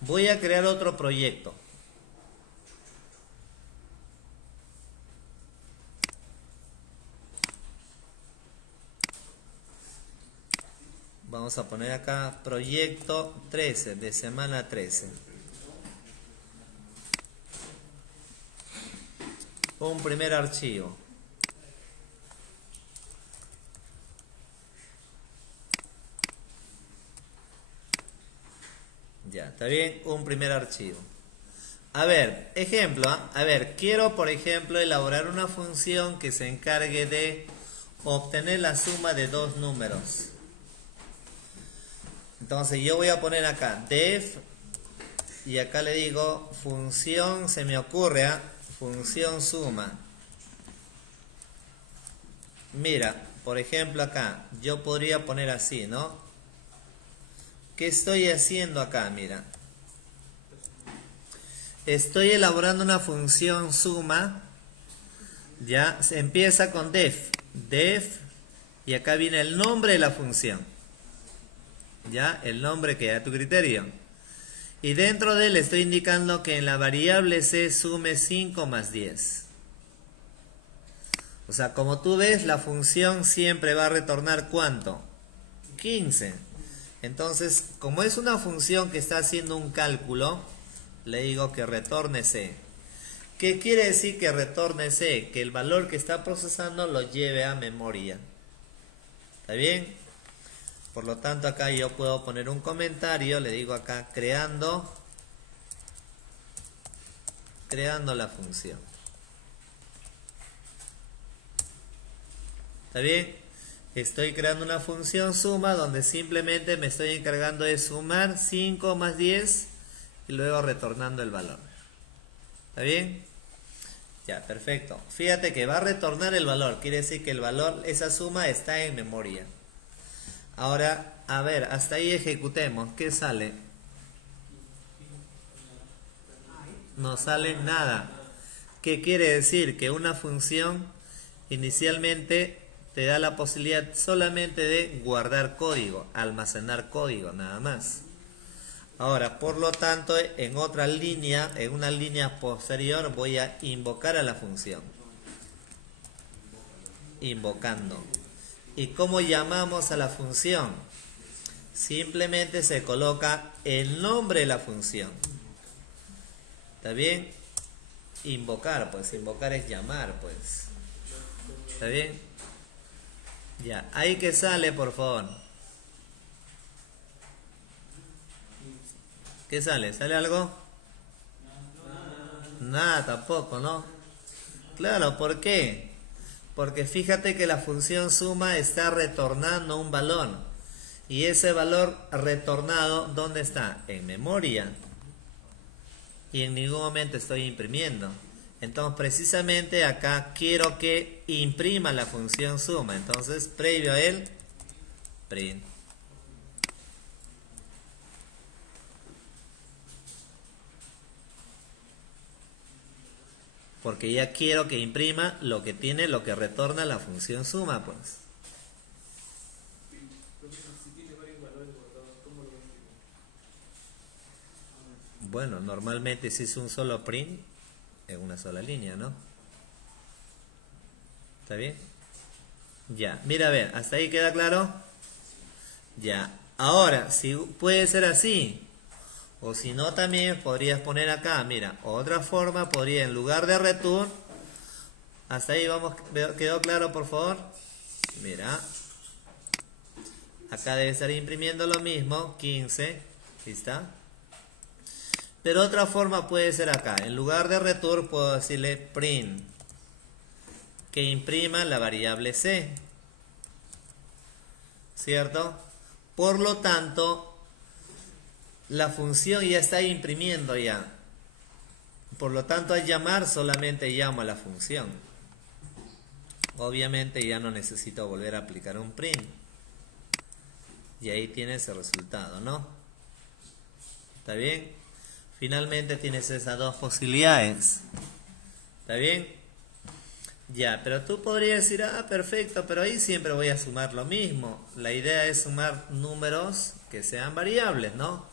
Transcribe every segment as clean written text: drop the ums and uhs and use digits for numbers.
Voy a crear otro proyecto. Vamos a poner acá proyecto 13 de semana 13. Un primer archivo. Ya, está bien, un primer archivo. A ver, ejemplo, a ver, quiero por ejemplo elaborar una función que se encargue de obtener la suma de dos números. Entonces yo voy a poner acá def y acá le digo función, se me ocurre, función suma. Mira, por ejemplo acá, yo podría poner así, ¿no? ¿Qué estoy haciendo acá? Mira. Estoy elaborando una función suma. Ya, se empieza con def. Def. Y acá viene el nombre de la función. Ya, el nombre que a tu criterio. Y dentro de él estoy indicando que en la variable c sume 5 más 10. O sea, como tú ves, la función siempre va a retornar ¿cuánto? 15. Entonces, como es una función que está haciendo un cálculo, le digo que retorne c. ¿Qué quiere decir que retorne c? Que el valor que está procesando lo lleve a memoria. ¿Está bien? Por lo tanto, acá yo puedo poner un comentario, le digo acá creando la función. ¿Está bien? Estoy creando una función suma donde simplemente me estoy encargando de sumar 5 más 10 y luego retornando el valor. ¿Está bien? Ya, perfecto. Fíjate que va a retornar el valor, quiere decir que el valor, esa suma está en memoria. Ahora, a ver, hasta ahí ejecutemos. ¿Qué sale? No sale nada. ¿Qué quiere decir? Que una función inicialmente te da la posibilidad solamente de guardar código, almacenar código, nada más. Ahora, por lo tanto, en otra línea, en una línea posterior, voy a invocar a la función. Invocando. ¿Y cómo llamamos a la función? Simplemente se coloca el nombre de la función. ¿Está bien? Invocar, pues invocar es llamar, pues. ¿Está bien? Ya, ahí que sale, por favor. ¿Qué sale? ¿Sale algo? Nada, tampoco, ¿no? Claro, ¿por qué? Porque fíjate que la función suma está retornando un valor. Y ese valor retornado, ¿dónde está? En memoria. Y en ningún momento estoy imprimiendo. Entonces, precisamente acá quiero que imprima la función suma. Entonces, previo a él, print. Porque ya quiero que imprima lo que tiene, lo que retorna la función suma, pues. Bueno, normalmente si es un solo print, en una sola línea, ¿no? ¿Está bien? Ya, mira, a ver, ¿hasta ahí queda claro? Ya, ahora, si puede ser así, o si no también podrías poner acá, mira, otra forma podría en lugar de return, hasta ahí vamos, ¿quedó claro por favor? Mira, acá debe estar imprimiendo lo mismo, 15, ¿está? Pero otra forma puede ser acá, en lugar de return puedo decirle print, que imprima la variable c, ¿cierto? Por lo tanto, la función ya está imprimiendo ya. Por lo tanto, al llamar solamente llamo a la función. Obviamente ya no necesito volver a aplicar un print. Y ahí tienes el resultado, ¿no? ¿Está bien? Finalmente tienes esas dos posibilidades. ¿Está bien? Ya, pero tú podrías decir, perfecto, pero ahí siempre voy a sumar lo mismo. La idea es sumar números que sean variables, ¿no?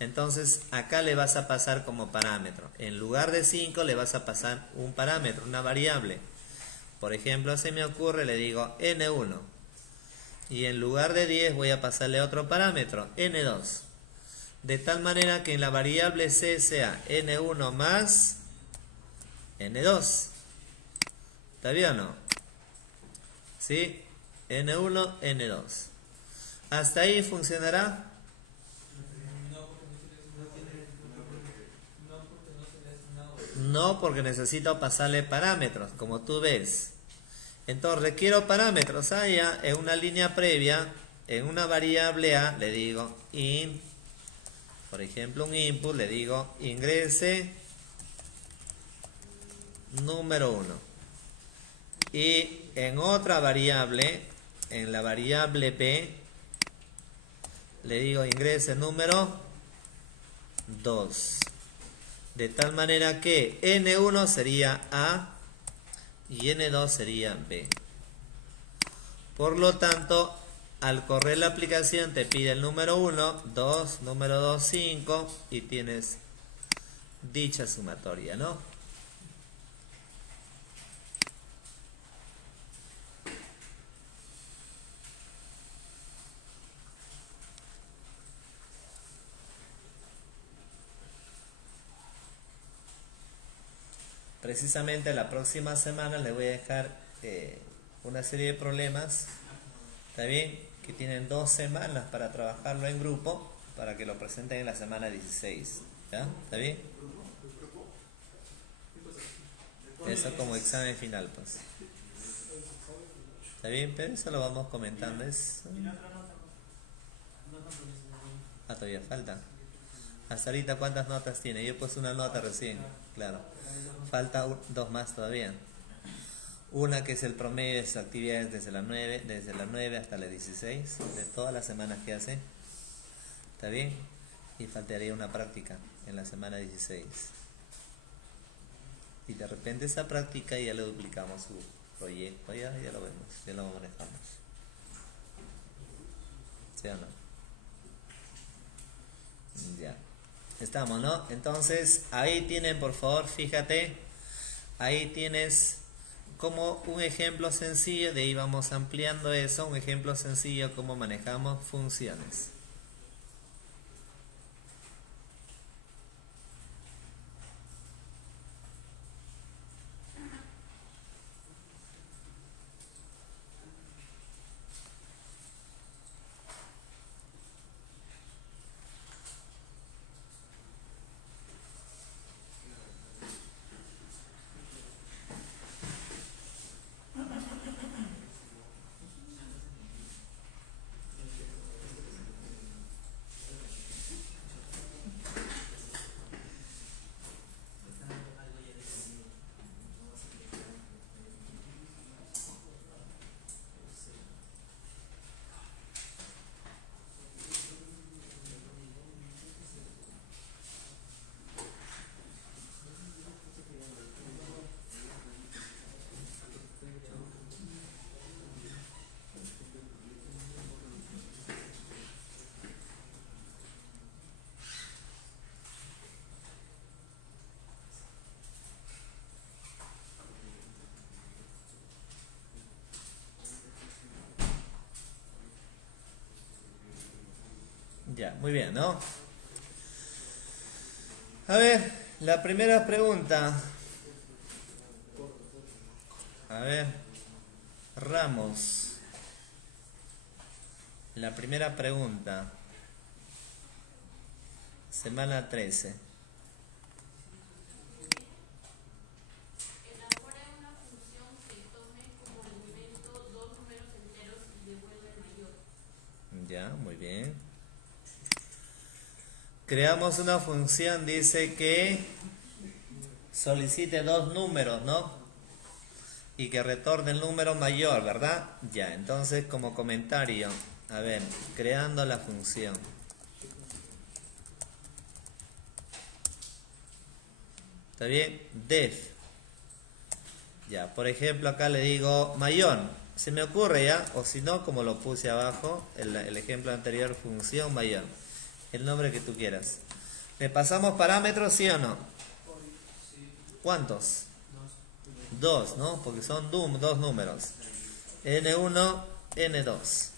Entonces acá le vas a pasar como parámetro. En lugar de 5 le vas a pasar un parámetro, una variable. Por ejemplo, se me ocurre, le digo n1. Y en lugar de 10 voy a pasarle otro parámetro, n2. De tal manera que en la variable c sea n1 más n2. ¿Está bien o no? ¿Sí? n1, n2. ¿Hasta ahí funcionará? No, porque necesito pasarle parámetros, como tú ves. Entonces requiero parámetros. Allá en una línea previa, en una variable a, le digo int, por ejemplo un input, le digo ingrese número 1. Y en otra variable, en la variable b, le digo ingrese número 2. De tal manera que n1 sería A y n2 sería B. Por lo tanto, al correr la aplicación te pide el número 1, 2, número 2, 5 y tienes dicha sumatoria, ¿no? Precisamente la próxima semana les voy a dejar una serie de problemas, ¿está bien? Que tienen 2 semanas para trabajarlo en grupo, para que lo presenten en la semana 16, ¿ya? ¿Está bien? Eso como examen final, pues. ¿Está bien? Pero eso lo vamos comentando. Todavía falta. Hasta ahorita, ¿cuántas notas tiene? Yo he puesto una nota recién, claro. Falta 2 más todavía. Una que es el promedio de sus actividades desde las 9 hasta las 16, de todas las semanas que hace. ¿Está bien? Y faltaría una práctica en la semana 16. Y de repente esa práctica ya le duplicamos su proyecto, ya lo vemos, ya lo manejamos. ¿Sí o no? Ya. Estamos, ¿no? Entonces, ahí tienen, por favor, fíjate, ahí tienes como un ejemplo sencillo, de ahí vamos ampliando eso, un ejemplo sencillo cómo manejamos funciones. Ya, muy bien, ¿no? A ver, la primera pregunta. A ver, Ramos. La primera pregunta. Semana 13. Elabora una función que tome como argumento dos números enteros y devuelva el mayor. Ya, muy bien. Creamos una función, dice que solicite 2 números, ¿no? Y que retorne el número mayor, ¿verdad? Ya, entonces como comentario, a ver, creando la función. ¿Está bien? Def. Ya, por ejemplo, acá le digo mayor. Se me ocurre ya, o si no, como lo puse abajo, el ejemplo anterior, función mayor. El nombre que tú quieras. ¿Le pasamos parámetros, sí o no? ¿Cuántos? Dos, ¿no? Porque son dos números. N1, N2.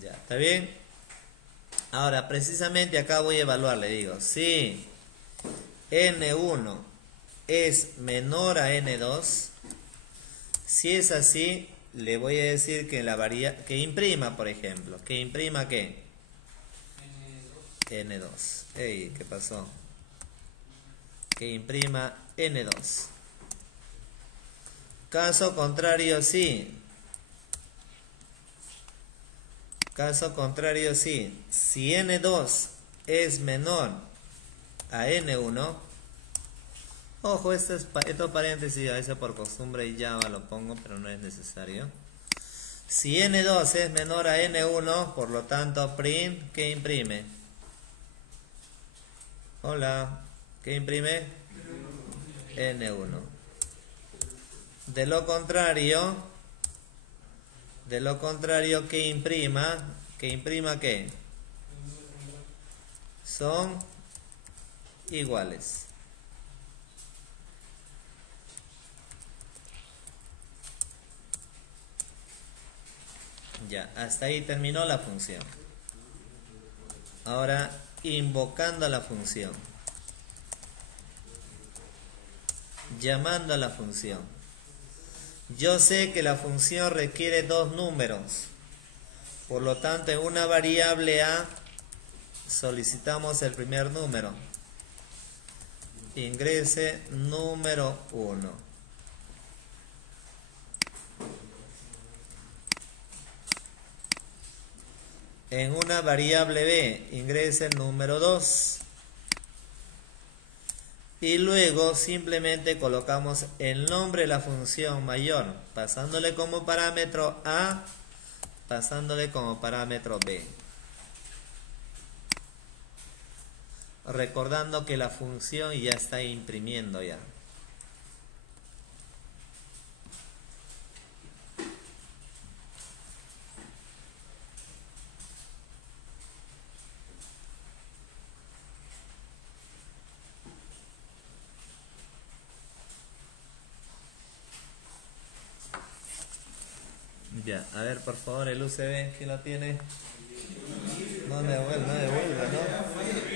Ya, ¿está bien? Ahora, precisamente acá voy a evaluar, le digo. Si N1 es menor a N2, si es así, le voy a decir que que imprima, por ejemplo. ¿Que imprima qué? N2. Ey, ¿qué pasó? Que imprima N2. Caso contrario, sí. Caso contrario, sí. Si N2 es menor a N1, ojo, estos paréntesis a veces por costumbre y Java lo pongo, pero no es necesario. Si N2 es menor a N1, por lo tanto, print, ¿qué imprime? Hola, ¿qué imprime? N1. De lo contrario, ¿qué imprima? ¿Que imprima qué? Son iguales. Ya, hasta ahí terminó la función. Ahora, invocando a la función. Llamando a la función. Yo sé que la función requiere dos números. Por lo tanto, en una variable A solicitamos el primer número. Ingrese número 1. En una variable B ingrese el número 2. Y luego simplemente colocamos el nombre de la función mayor, pasándole como parámetro A, pasándole como parámetro B. Recordando que la función ya está imprimiendo ya. Ya, a ver por favor el UCB, ¿quién lo tiene? No devuelva, ¿no?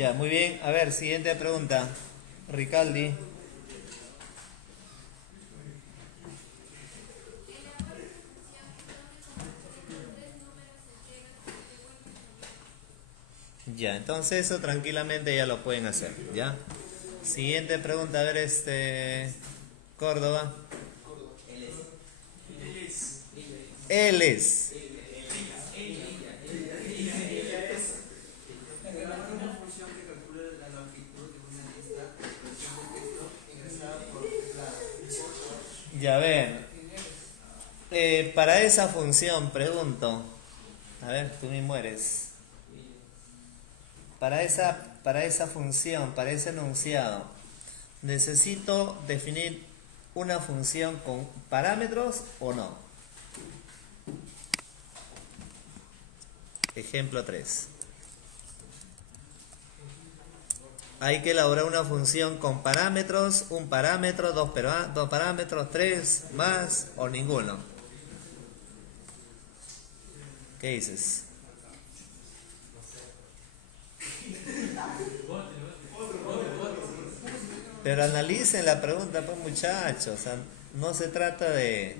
Ya, muy bien. A ver, siguiente pregunta. Ricaldi. Ya, entonces eso tranquilamente ya lo pueden hacer, ¿ya? Siguiente pregunta, a ver, Córdoba. Él es. Una función que calcula la longitud de una lista de expresión de texto ingresada por teclado. Ya ven. Para esa función, pregunto. A ver, tú mismo eres. Para esa función, para ese enunciado, ¿necesito definir una función con parámetros o no? Ejemplo 3. Hay que elaborar una función con parámetros, un parámetro, dos parámetros, tres, más o ninguno. ¿Qué dices? Pero analicen la pregunta, pues muchachos. O sea, no se trata de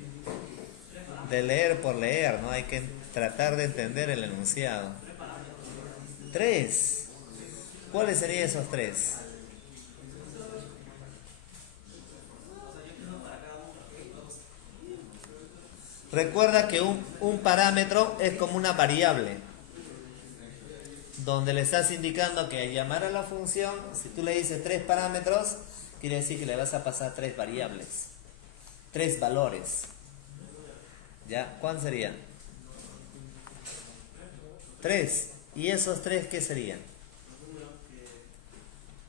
leer por leer, ¿no? Hay que tratar de entender el enunciado. 3. ¿Cuáles serían esos 3? Recuerda que un parámetro es como una variable, donde le estás indicando que al llamar a la función, si tú le dices 3 parámetros, quiere decir que le vas a pasar 3 variables, 3 valores. ¿Ya? ¿Cuántos serían? 3. ¿Y esos 3 qué serían?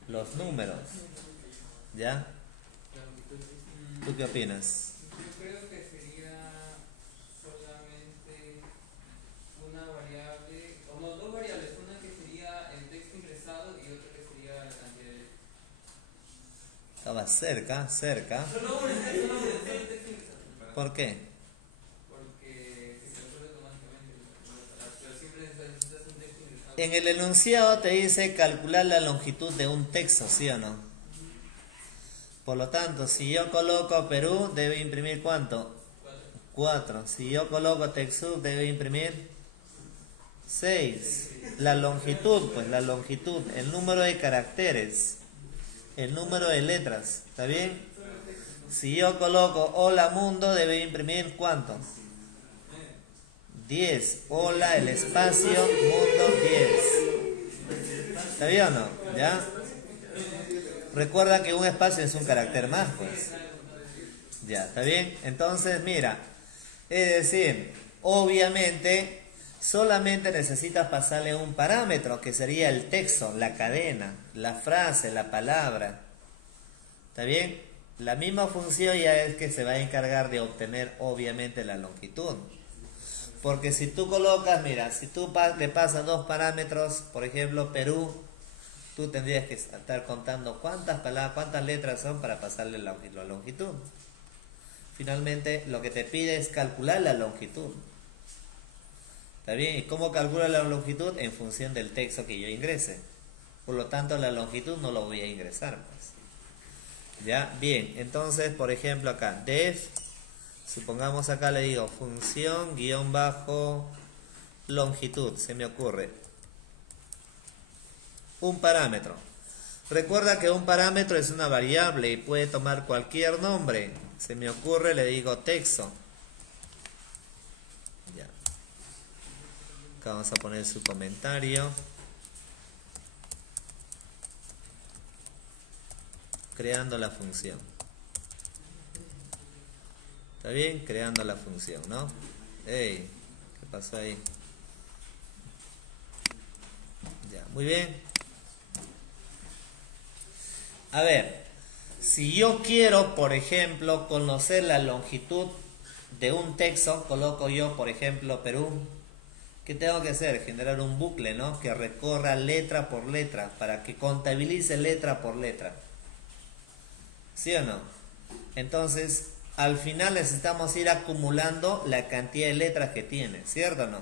Los números. ¿Ya? ¿Tú qué opinas? Yo creo que sería solamente una variable, o no, dos variables, una que sería el texto ingresado y otra que sería la cantidad de... Estaba cerca. Solo un texto ingresado. ¿Por qué? Porque se calcula automáticamente las palabras, pero siempre necesitas un texto ingresado. En el enunciado te dice calcular la longitud de un texto, ¿sí o no? Por lo tanto, si yo coloco Perú, debe imprimir ¿cuánto? 4. Si yo coloco Texub, debe imprimir 6. La longitud, pues la longitud, el número de caracteres, el número de letras, ¿está bien? Si yo coloco Hola Mundo, debe imprimir ¿cuánto? 10. Hola, el espacio, mundo, 10. ¿Está bien o no? ¿Ya? Recuerda que un espacio es un carácter más, pues. Ya, ¿está bien? Entonces, mira, es decir, obviamente, solamente necesitas pasarle un parámetro, que sería el texto, la cadena, la frase, la palabra. ¿Está bien? La misma función ya es que se va a encargar de obtener, obviamente, la longitud. Porque si tú colocas, mira, si tú le pasas 2 parámetros, por ejemplo, Perú, tú tendrías que estar contando cuántas palabras, cuántas letras son para pasarle la longitud. Finalmente, lo que te pide es calcular la longitud. ¿Está bien? ¿Y cómo calcula la longitud? En función del texto que yo ingrese. Por lo tanto, la longitud no lo voy a ingresar, pues. ¿Ya? Bien, entonces, por ejemplo, acá, def, supongamos acá le digo función guión bajo longitud, se me ocurre. Un parámetro. Recuerda que un parámetro es una variable y puede tomar cualquier nombre. Se me ocurre, le digo texto. Ya. Acá vamos a poner su comentario. Creando la función. ¿Está bien? Creando la función, ¿no? Ey, ¿qué pasó ahí? Ya, muy bien. A ver, si yo quiero, por ejemplo, conocer la longitud de un texto, coloco yo, por ejemplo, Perú. ¿Qué tengo que hacer? Generar un bucle, ¿no? Que recorra letra por letra, para que contabilice letra por letra. ¿Sí o no? Entonces, al final necesitamos ir acumulando la cantidad de letras que tiene, ¿cierto o no?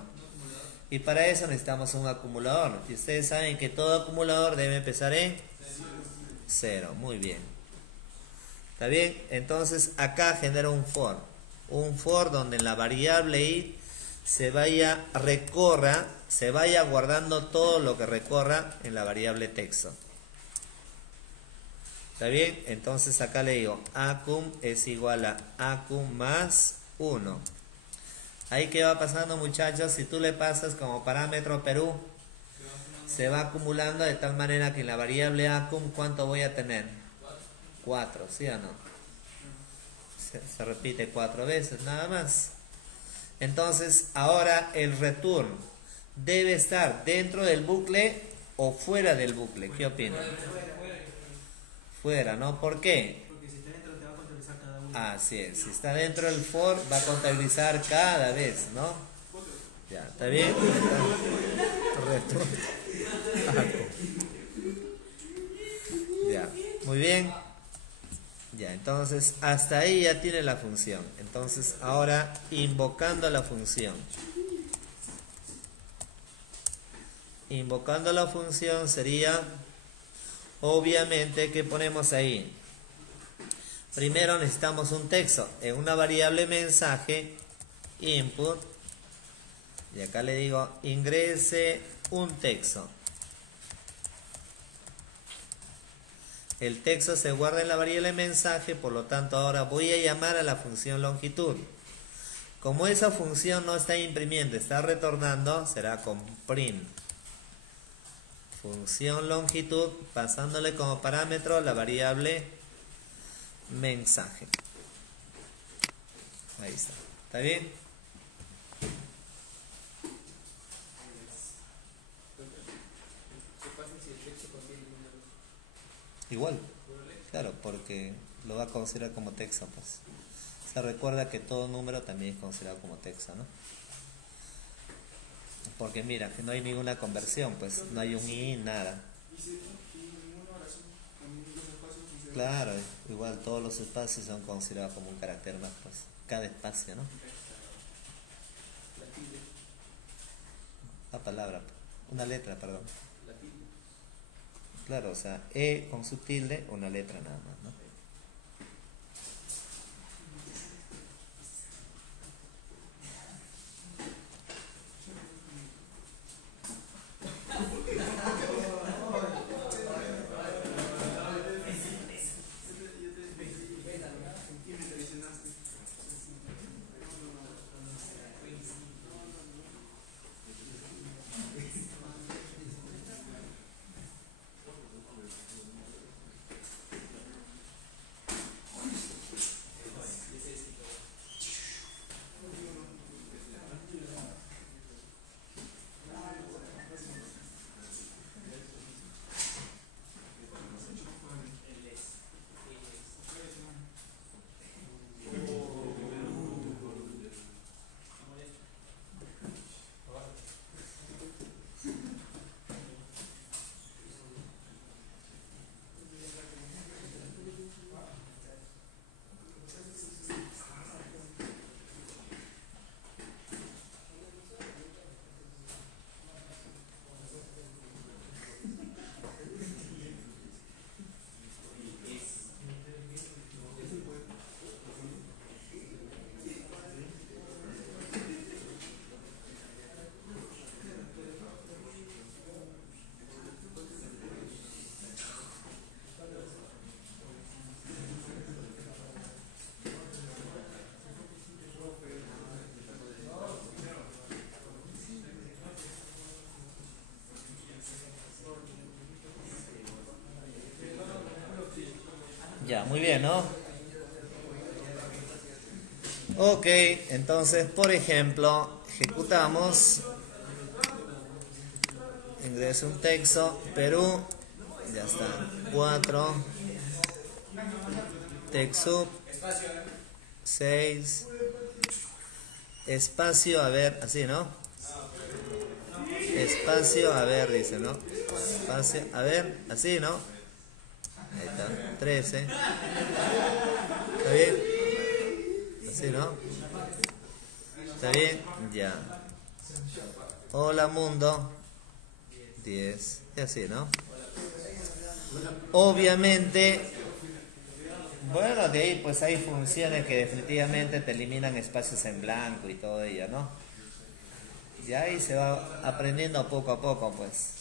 Y para eso necesitamos un acumulador. Y ustedes saben que todo acumulador debe empezar en 0. Muy bien. ¿Está bien? Entonces acá genera un for. Un for donde en la variable i se vaya guardando todo lo que recorra en la variable texto. ¿Está bien? Entonces acá le digo acum es igual a acum más 1. Ahí que va pasando, muchachos, si tú le pasas como parámetro Perú, se va acumulando de tal manera que en la variable acum, ¿cuánto voy a tener? 4, ¿sí o no? Se repite 4 veces, nada más. Entonces, ahora el return debe estar dentro del bucle o fuera del bucle. ¿Qué opinan? Fuera, ¿no? ¿Por qué? Porque si está dentro te va a contabilizar cada uno. Así es, si está dentro del for va a contabilizar cada vez, ¿no? Ya, ¿está bien? Ya, muy bien. Ya, entonces hasta ahí ya tiene la función. Entonces ahora invocando la función. Invocando la función sería, obviamente, ¿qué ponemos ahí? Primero necesitamos un texto en una variable mensaje input y acá le digo ingrese un texto. El texto se guarda en la variable mensaje, por lo tanto ahora voy a llamar a la función longitud. Como esa función no está imprimiendo, está retornando, será con print función longitud pasándole como parámetro la variable mensaje. Ahí está. ¿Está bien? ¿Qué pasa si el texto contiene números? Igual. Claro, porque lo va a considerar como texto, pues. Se recuerda que todo número también es considerado como texto, ¿no? Porque mira, que no hay ninguna conversión, pues no hay un i, nada. Claro, igual todos los espacios son considerados como un carácter más, pues, cada espacio, ¿no? La palabra, una letra, perdón. Claro, o sea, e con su tilde, una letra nada más, ¿no? Ya, muy bien, ¿no? Ok, entonces, por ejemplo, ejecutamos, ingreso un texto, Perú, ya está, 4, texto, 6, espacio, a ver, así, ¿no? Espacio, a ver, dice, ¿no? Espacio, a ver, así, ¿no? Ahí está, 13. ¿Está bien? Así, ¿no? ¿Está bien? Ya. Hola mundo. 10. Y así, ¿no? Obviamente, bueno, de ahí pues hay funciones que definitivamente te eliminan espacios en blanco y todo ello, ¿no? Y ahí se va aprendiendo poco a poco, pues.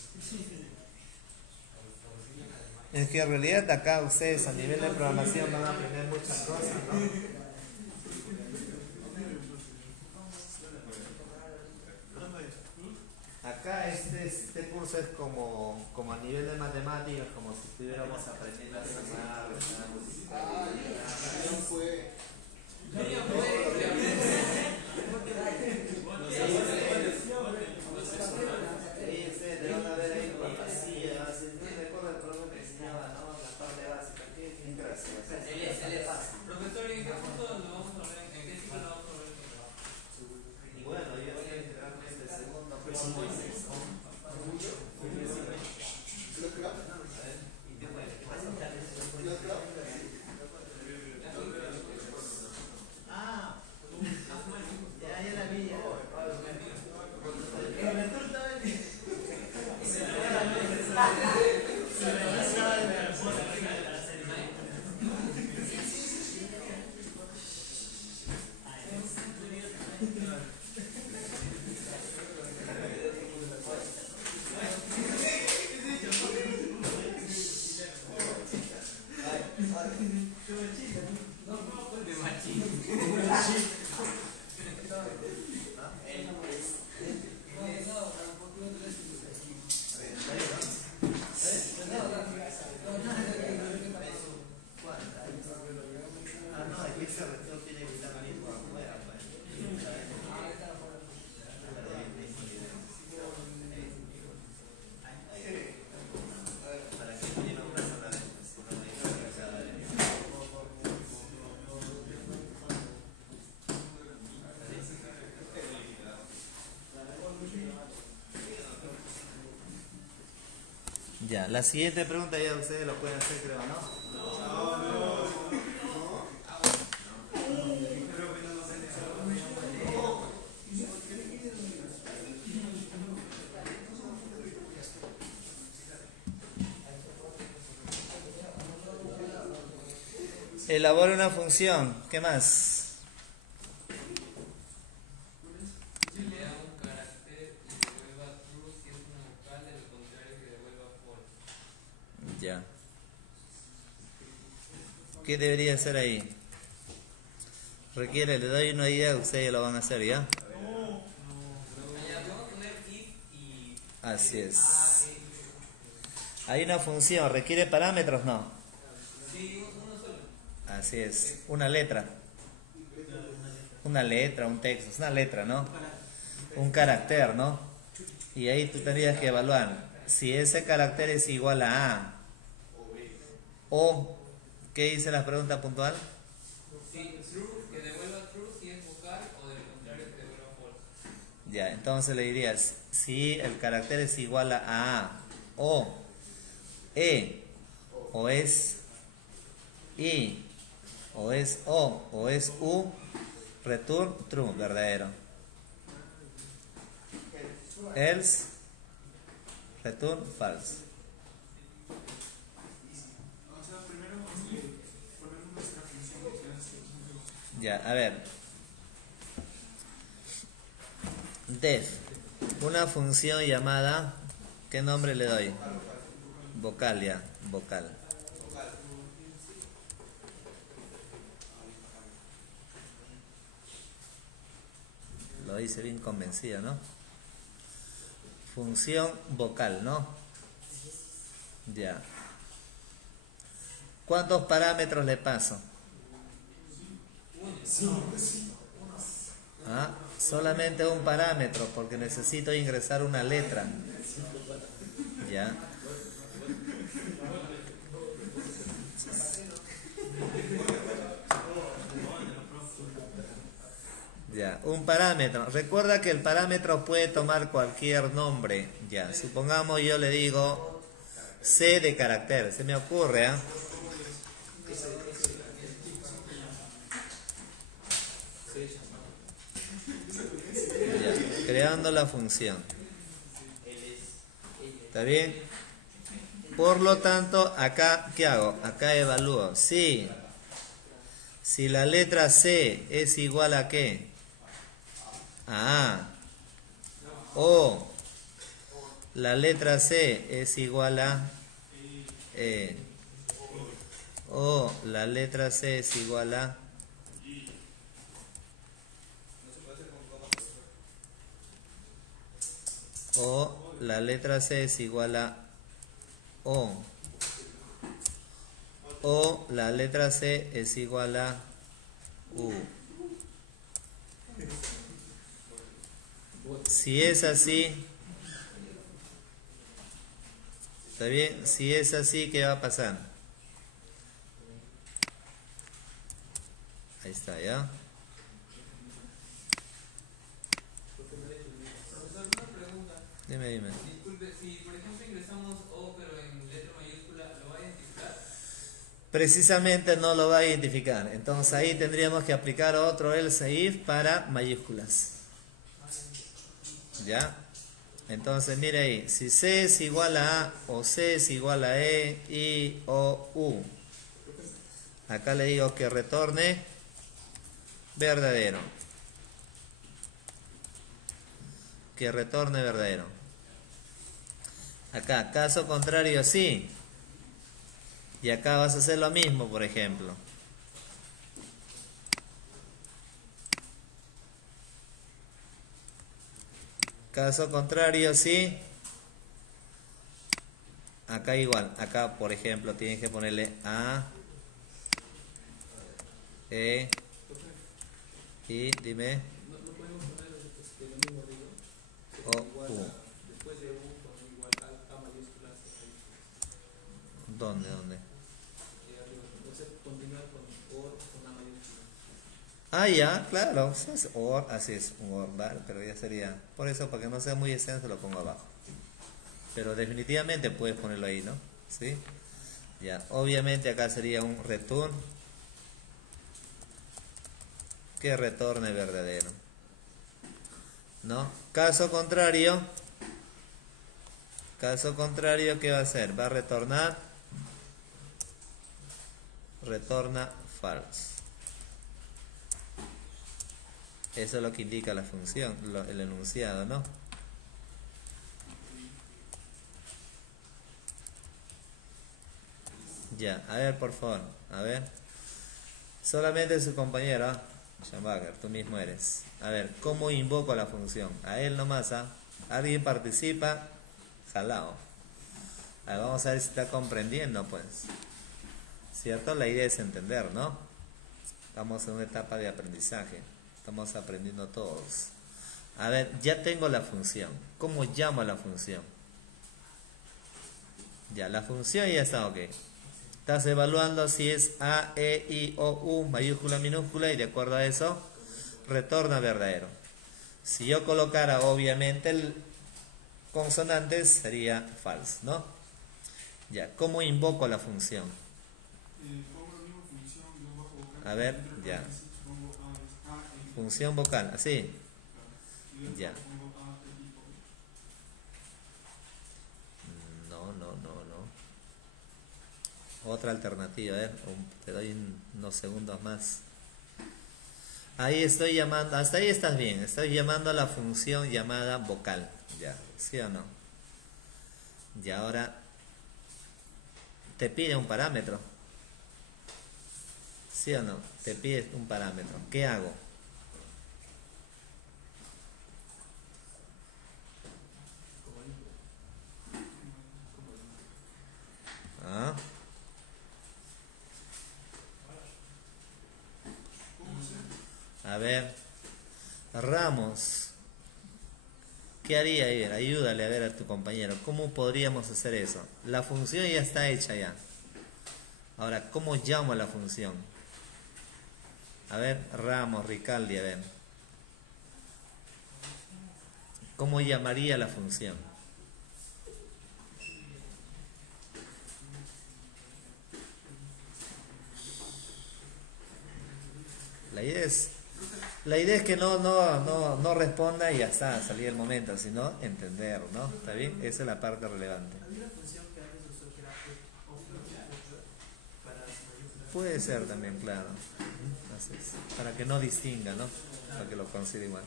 Es que en realidad acá ustedes a nivel de programación van a aprender muchas cosas, ¿no? Acá este curso es como a nivel de matemáticas, como si estuviéramos aprendiendo a sumar, ahí ustedes te van a ver ahí con pasillas, no recuerdo el programa que enseñaba, ¿no? La parte básica, qué gracioso. Profesor, ¿en qué punto lo vamos a ver? ¿En qué ciclo lo vamos a ver? Y bueno, yo voy a generalmente el segundo, cuarto y sexto. ¿Y qué fue? ¿Qué pasó? Ah, ya la vi, ya. Ya, la siguiente pregunta ya ustedes lo pueden hacer, creo, ¿no? Elabora una función. ¿Qué más? Que le da un carácter y devuelva true si es una vocal, de lo contrario que devuelva false. Ya. ¿Qué debería hacer ahí? Requiere, le doy una idea, ustedes lo van a hacer, ¿ya? Allá vamos a poner if y Así es. Hay una función, ¿requiere parámetros? No. sí, uno solo. Así es. Una letra. Una letra, un texto. Es una letra, ¿no? Un carácter, ¿no? Y ahí tú tendrías que evaluar si ese carácter es igual a A. O, ¿qué dice la pregunta puntual? Sí, true, que devuelva true si es vocal o de lo contrario que devuelva false. Ya, entonces le dirías, si el carácter es igual a A, o E, o es I, o es O es U, return true, verdadero. Else, return false. Ya, a ver. Def, una función llamada, ¿qué nombre le doy? Vocal, ya, vocal. Lo hice bien convencido, ¿no? Función vocal, ¿no? Ya. ¿Cuántos parámetros le paso? Ah, solamente un parámetro porque necesito ingresar una letra. Ya. Ya, un parámetro. Recuerda que el parámetro puede tomar cualquier nombre. Ya, supongamos yo le digo C de carácter. Se me ocurre, ¿ah? Ya, creando la función. ¿Está bien? Por lo tanto, acá, ¿qué hago? Acá evalúo. Sí. Si la letra C es igual a ¿qué? A A. O la letra C es igual a E. O la letra C es igual a O la letra C es igual a O. O la letra C es igual a U. Si es así, ¿está bien? Si es así, ¿qué va a pasar? Ahí está, ¿ya? Profesor, una pregunta. Dime. Disculpe, si por ejemplo ingresamos O pero en letra mayúscula, ¿lo va a identificar? Precisamente no lo va a identificar. Entonces ahí tendríamos que aplicar otro else if para mayúsculas. ¿Ya? Entonces mire ahí. Si C es igual a A o C es igual a E, I, O, U. Acá le digo que retorne verdadero. Que retorne verdadero. Acá, caso contrario, sí. Y acá vas a hacer lo mismo, por ejemplo. Caso contrario, sí. Acá igual. Acá, por ejemplo, tienes que ponerle A, E, I, dime, O, U. ¿Dónde? Ah, ya, claro. Es or, así es, un or, ¿vale? Pero ya sería. Por eso, para que no sea muy extenso, lo pongo abajo. Pero definitivamente puedes ponerlo ahí, ¿no? ¿Sí? Ya, obviamente acá sería un return que retorne verdadero. ¿No? Caso contrario, ¿qué va a hacer? Va a retornar, retorna false. Eso es lo que indica la función, el enunciado, ¿no? Ya, a ver, por favor, a ver. Solamente su compañero, Schambacher, tú mismo eres. A ver, ¿cómo invoco la función? A él nomás, ¿ah? ¿Alguien participa? Jalao. A ver, vamos a ver si está comprendiendo, pues. ¿Cierto? La idea es entender, ¿no? Estamos en una etapa de aprendizaje. Estamos aprendiendo todos. A ver, ya tengo la función. ¿Cómo llamo a la función? Ya, la función ya está, ok. Estás evaluando si es A, E, I, O, U, mayúscula, minúscula, y de acuerdo a eso, retorna verdadero. Si yo colocara, obviamente, el consonante sería false, ¿no? Ya, ¿cómo invoco la función? A ver, ya. Función vocal, así. Ya. No. Otra alternativa, a ver, te doy unos segundos más. Ahí estoy llamando, hasta ahí estás bien, estoy llamando a la función llamada vocal, ya, ¿sí o no? Y ahora te pide un parámetro, ¿sí o no? Te pide un parámetro, ¿qué hago? ¿Ah? A ver, Ramos, ¿qué haría ahí? Ayúdale a ver a tu compañero. ¿Cómo podríamos hacer eso? La función ya está hecha ya. Ahora, ¿cómo llamo a la función? A ver, Ramos, Ricaldi, a ver. ¿Cómo llamaría la función? La idea es La idea es que no responda y ya está, salir el momento, sino entender, ¿no? ¿Está bien? Esa es la parte relevante. Había una función que antes usó que era para mayúsculas. Puede ser también, claro. Así es. Para que no distinga, ¿no? Para que lo considere igual.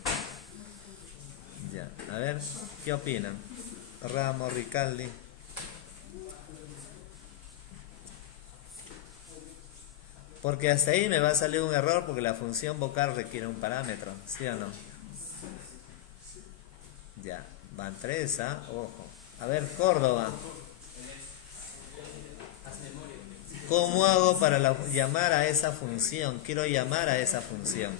Ya, a ver, ¿qué opinan? Ramos, Ricaldi. Porque hasta ahí me va a salir un error porque la función vocal requiere un parámetro, ¿sí o no? Ya, van tres, ¿ah? Ojo. A ver, Córdoba. ¿Cómo hago para llamar a esa función? Quiero llamar a esa función.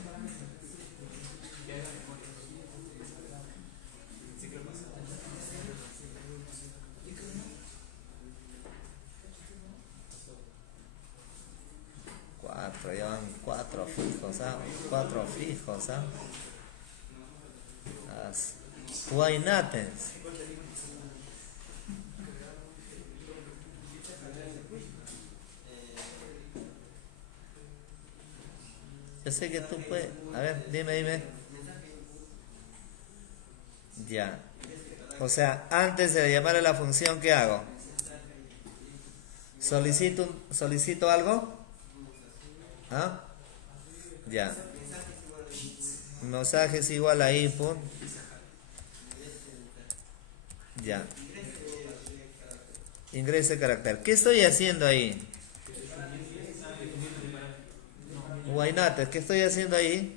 Cuatro, ya van cuatro fijos, ¿ah? Cuatro fijos, ¿ah? Guainates. Yo sé que tú puedes. A ver, dime. Ya. O sea, antes de llamar a la función, ¿qué hago? ¿Solicito algo? ¿Ah? Ya. Mensaje es igual a input. Ya. Ingrese carácter. ¿Qué estoy haciendo ahí? Guainate, ¿qué estoy haciendo ahí?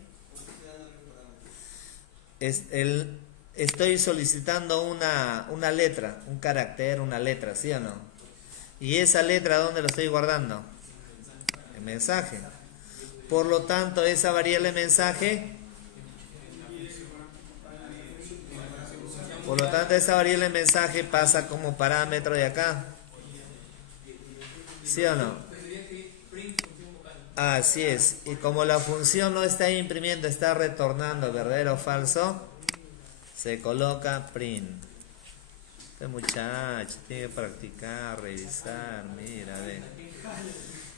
Estoy solicitando una letra, un carácter, una letra, ¿sí o no? ¿Y esa letra dónde lo estoy guardando? El mensaje. Por lo tanto, esa variable mensaje, pasa como parámetro de acá. ¿Sí o no? Así es. Y como la función no está imprimiendo, está retornando verdadero o falso, se coloca print. Este muchacho tiene que practicar, revisar, mira, ve.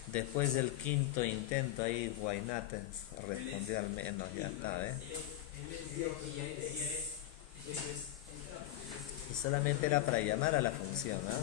Después del quinto intento ahí, Guainate respondió al menos, ya está, ¿eh? Y solamente era para llamar a la función, ¿ah?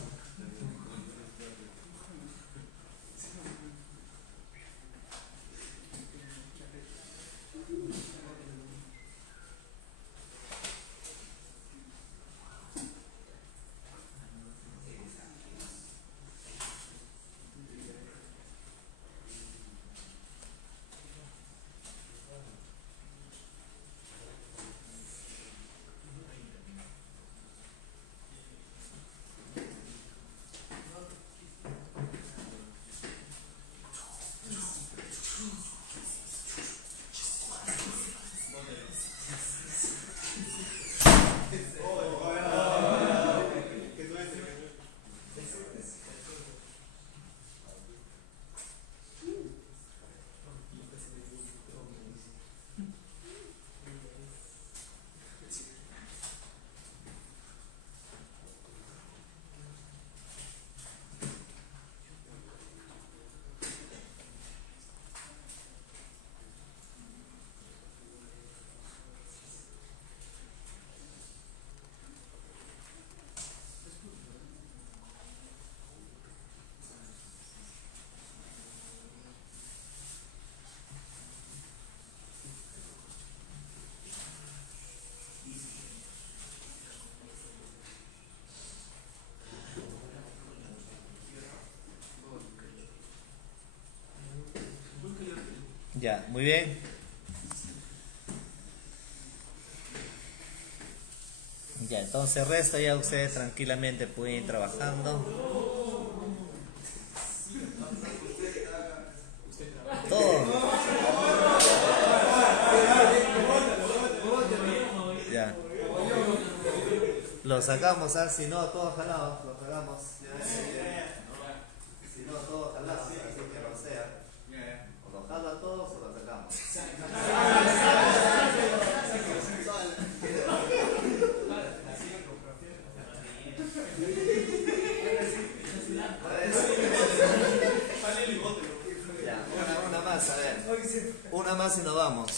Ya, muy bien. Ya, entonces el resto ya ustedes tranquilamente pueden ir trabajando. Todo. Ya. Lo sacamos, ¿ah? Si no, todos jalados, lo sacamos. Si no, todos jalados, así que no sea. O lo jalo a todos o lo sacamos. Ya, una más, a ver. Una más y nos vamos.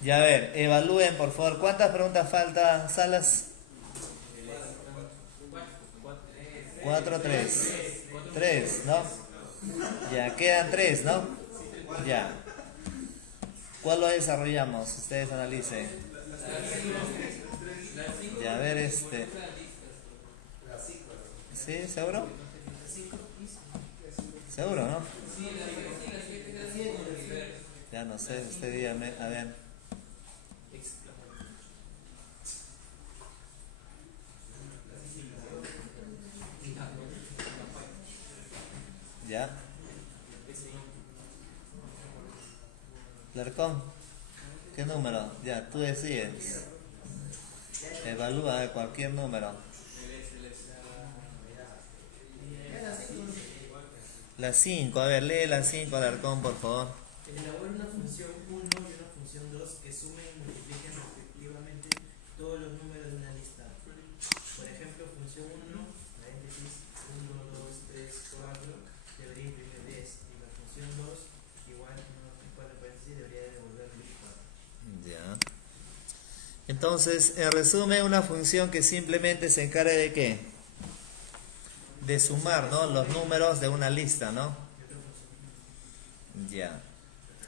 Ya a ver, evalúen por favor. ¿Cuántas preguntas faltan, Salas? 4, 3. 3, ¿no? Ya, quedan 3, ¿no? Ya. ¿Cuál lo desarrollamos? Ustedes analicen. Ya, a ver ¿Sí? ¿Seguro? ¿Seguro, no? Ya no sé, usted dígame, a ver. Ya. Larcón, ¿qué número? Ya, tú decides. Evalúa de cualquier número. La 5, a ver, lee la 5, Alarcón, por favor. Elabora una función 1 y una función 2 que sumen y multipliquen respectivamente todos los números de una lista. Por ejemplo, función 1, paréntesis, 1, 2, 3, 4, debería imprimir 10. Y la función 2, igual, paréntesis, debería devolver 4. Ya. Entonces, en resumen, una función que simplemente se encarga de ¿qué? De sumar, ¿no? Los números de una lista, ¿no? Ya.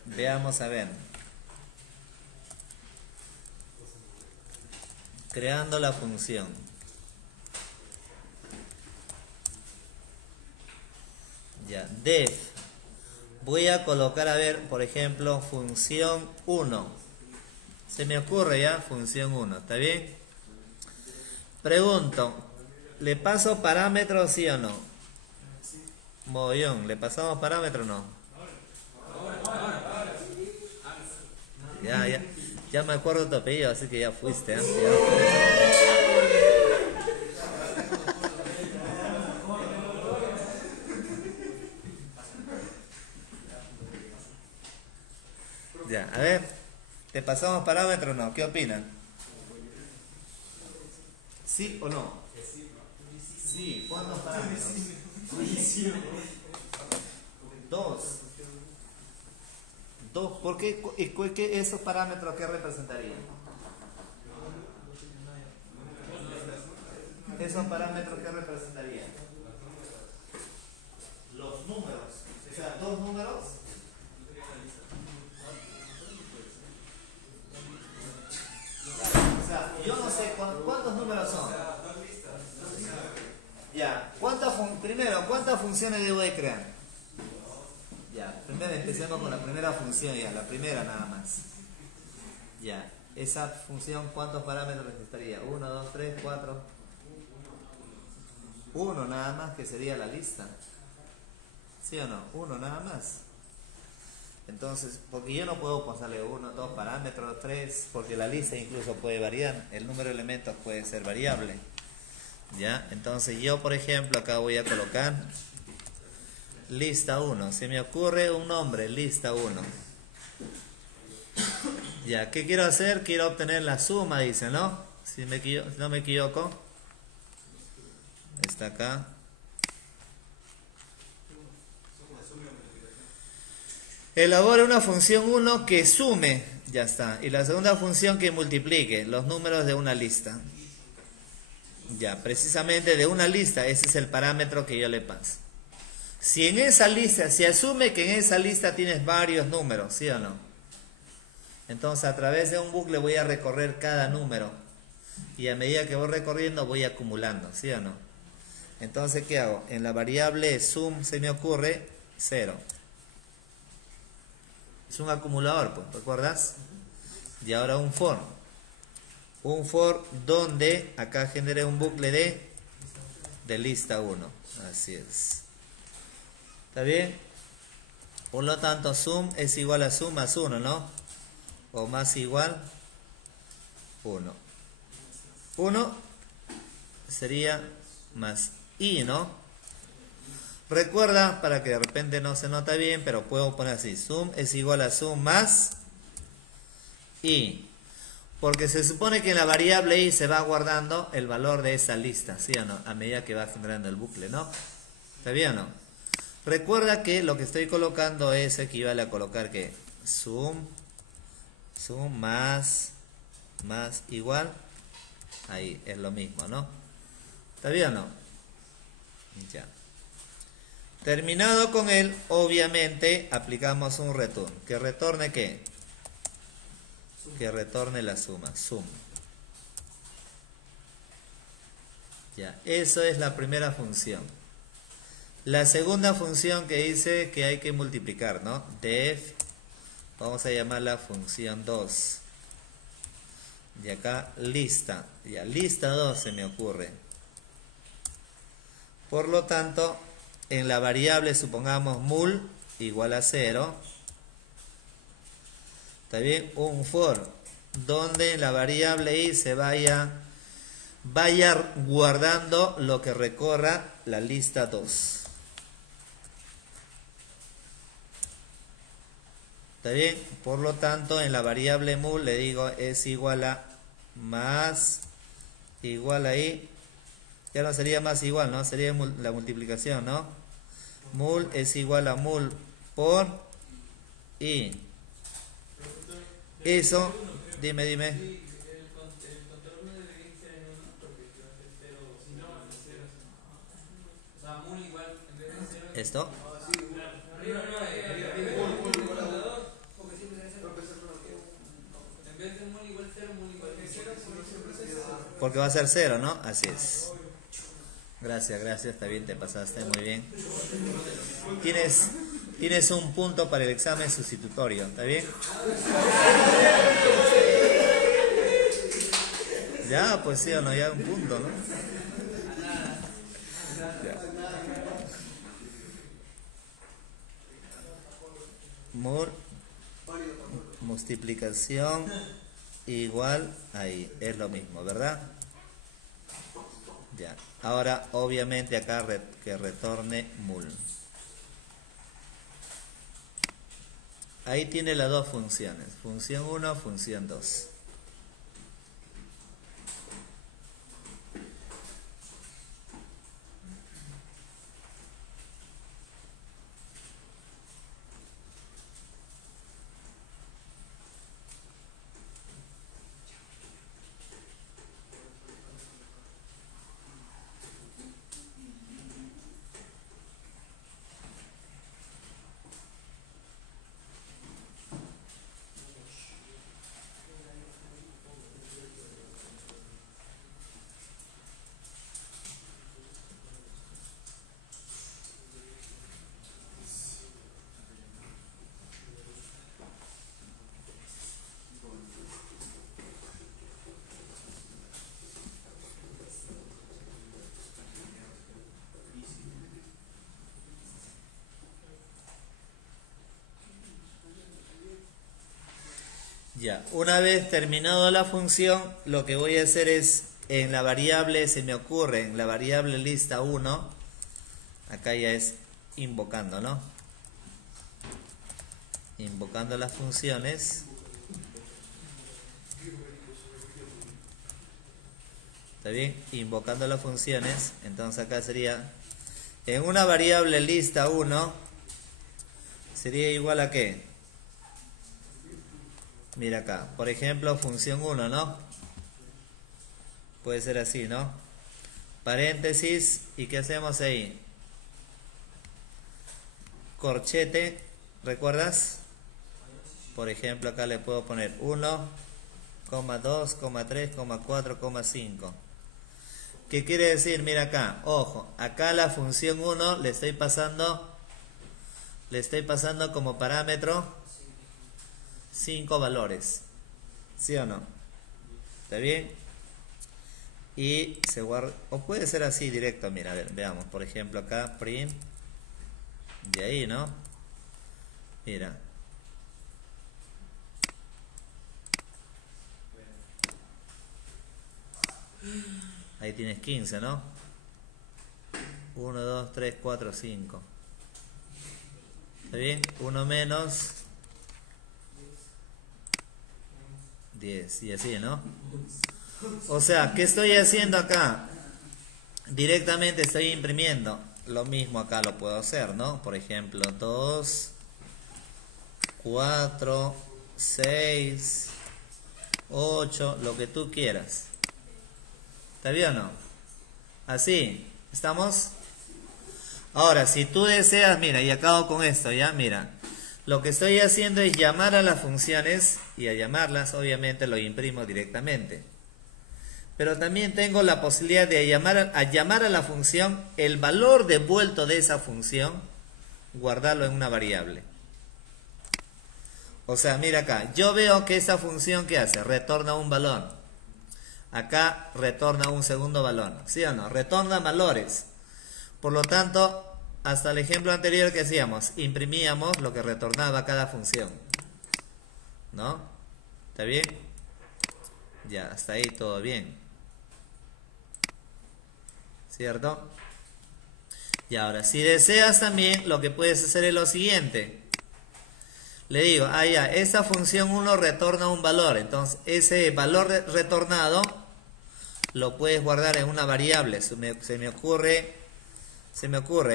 Veamos a ver. Creando la función. Ya. Def. Voy a colocar, a ver, por ejemplo, función 1. Se me ocurre ya, función 1. ¿Está bien? Pregunto. ¿Le paso parámetros, sí o no? Mogollón, ¿le pasamos parámetros o no? Ya me acuerdo tu apellido, así que ya fuiste, ¿eh? Ya, a ver, ¿te pasamos parámetros o no? ¿Qué opinan? ¿Sí o no? Sí, ¿cuántos parámetros? 2. 2, ¿por qué? ¿Esos parámetros qué representarían? ¿Esos parámetros qué representarían? Los números. O sea, 2 números. O sea, yo no sé cuántos números son. Ya, primero, ¿cuántas funciones debo de crear? Ya, primero empecemos con la primera función, ya, la primera nada más. Ya, esa función, ¿cuántos parámetros necesitaría? 1, 2, 3, 4. 1 nada más, que sería la lista. ¿Sí o no? 1 nada más. Entonces, porque yo no puedo pasarle 1, 2 parámetros, 3, porque la lista incluso puede variar, el número de elementos puede ser variable. Ya, entonces yo por ejemplo acá voy a colocar lista 1, se me ocurre un nombre, lista 1. Ya, ¿qué quiero hacer? Quiero obtener la suma, dice, ¿no? Si no me equivoco, está acá. Elabora una función 1 que sume, ya está, y la segunda función que multiplique los números de una lista. Ya, precisamente de una lista, ese es el parámetro que yo le paso. Si en esa lista, se asume que en esa lista tienes varios números, ¿sí o no? Entonces a través de un bucle voy a recorrer cada número. Y a medida que voy recorriendo voy acumulando, ¿sí o no? Entonces, ¿qué hago? En la variable sum se me ocurre 0. Es un acumulador, pues, ¿recuerdas? Y ahora un for. Un for donde acá generé un bucle de lista 1. Así es. ¿Está bien? Por lo tanto, sum es igual a sum más 1, ¿no? O más igual 1. 1 sería más i, ¿no? Recuerda, para que de repente no se nota bien, pero puedo poner así, sum es igual a sum más i. Porque se supone que en la variable i se va guardando el valor de esa lista, ¿sí o no? A medida que va generando el bucle, ¿no? ¿Está bien o no? Recuerda que lo que estoy colocando es equivale a colocar que sum más igual, ahí es lo mismo, ¿no? ¿Está bien o no? Ya. Terminado con él, obviamente aplicamos un return. ¿Que retorne qué? Que retorne la suma, sum. Ya, eso es la primera función. La segunda función que dice que hay que multiplicar, ¿no? Def, vamos a llamarla función 2. Y acá lista, ya lista 2 se me ocurre. Por lo tanto, en la variable supongamos mul igual a 0. ¿Está bien? Un for donde en la variable i se vaya guardando lo que recorra la lista 2. ¿Está bien? Por lo tanto, en la variable mul le digo es igual a más igual a i. Ya no sería más igual, ¿no? Sería la multiplicación, ¿no? Mul es igual a mul por i. Eso, dime. El contorno debe ser en 1 porque si va a ser 0, si no va a ser 0. O sea, mul igual, en vez de 0. ¿Esto? Arriba, en vez de mul igual 0, mul igual 0. Porque va a ser 0, ¿no? Así es. Gracias, está bien, te pasaste, muy bien. Tienes un punto para el examen sustitutorio, ¿está bien? Ya, pues sí o no, ya un punto, ¿no? Ya. Multiplicación igual ahí, es lo mismo, ¿verdad? Ya. Ahora, obviamente acá que retorne mul. Ahí tiene las dos funciones, función 1, función 2. Ya, una vez terminado la función, lo que voy a hacer es, en la variable, se me ocurre, en la variable lista 1, acá ya es invocando, ¿no? Invocando las funciones. ¿Está bien? Invocando las funciones, entonces acá sería, en una variable lista 1, sería igual a ¿qué? Mira acá, por ejemplo, función 1, ¿no? Puede ser así, ¿no? Paréntesis, ¿y qué hacemos ahí? Corchete, ¿recuerdas? Por ejemplo, acá le puedo poner 1, 2, 3, 4, 5. ¿Qué quiere decir? Mira acá, ojo, acá la función 1 le estoy pasando como parámetro 5 valores, ¿sí o no? ¿Está bien? Y se guarda, o puede ser así directo, mira, a ver, veamos, por ejemplo acá, print, de ahí, ¿no? Mira. Ahí tienes 15, ¿no? 1, 2, 3, 4, 5. ¿Está bien? 1 menos 10. Y así, ¿no? O sea, ¿qué estoy haciendo acá? Directamente estoy imprimiendo. Lo mismo acá lo puedo hacer, ¿no? Por ejemplo, 2, 4, 6, 8, lo que tú quieras. ¿Está bien o no? Así, ¿estamos? Ahora, si tú deseas, mira, y acabo con esto, ¿ya? Mira, lo que estoy haciendo es llamar a las funciones, y a llamarlas, obviamente, lo imprimo directamente. Pero también tengo la posibilidad de llamar a la función, el valor devuelto de esa función, guardarlo en una variable. O sea, mira acá, yo veo que esa función, ¿qué hace? Retorna un valor. Acá retorna un segundo valor, ¿sí o no? Retorna valores. Por lo tanto, hasta el ejemplo anterior que hacíamos, imprimíamos lo que retornaba cada función, ¿no? ¿Está bien? Ya, hasta ahí todo bien, ¿cierto? Y ahora, si deseas también, lo que puedes hacer es lo siguiente. Le digo, ya, esa función 1 retorna un valor. Entonces, ese valor retornado lo puedes guardar en una variable. Se me ocurre,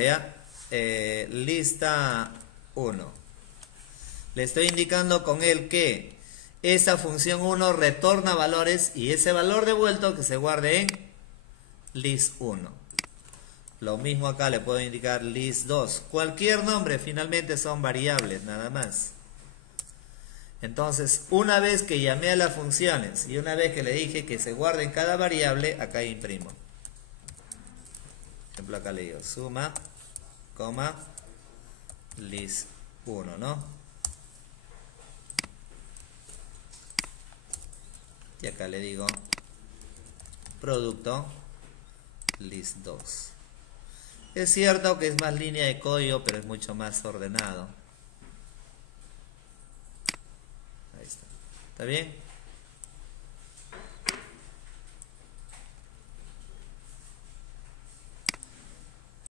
¿ya? Lista 1. Le estoy indicando con él que esa función 1 retorna valores y ese valor devuelto que se guarde en list 1. Lo mismo acá le puedo indicar list 2. Cualquier nombre, finalmente son variables, nada más. Entonces, una vez que llamé a las funciones y una vez que le dije que se guarde en cada variable, acá imprimo. Por ejemplo, acá le digo suma, coma, list 1, ¿no? Y acá le digo producto, list 2. Es cierto que es más línea de código, pero es mucho más ordenado. Ahí está. ¿Está bien?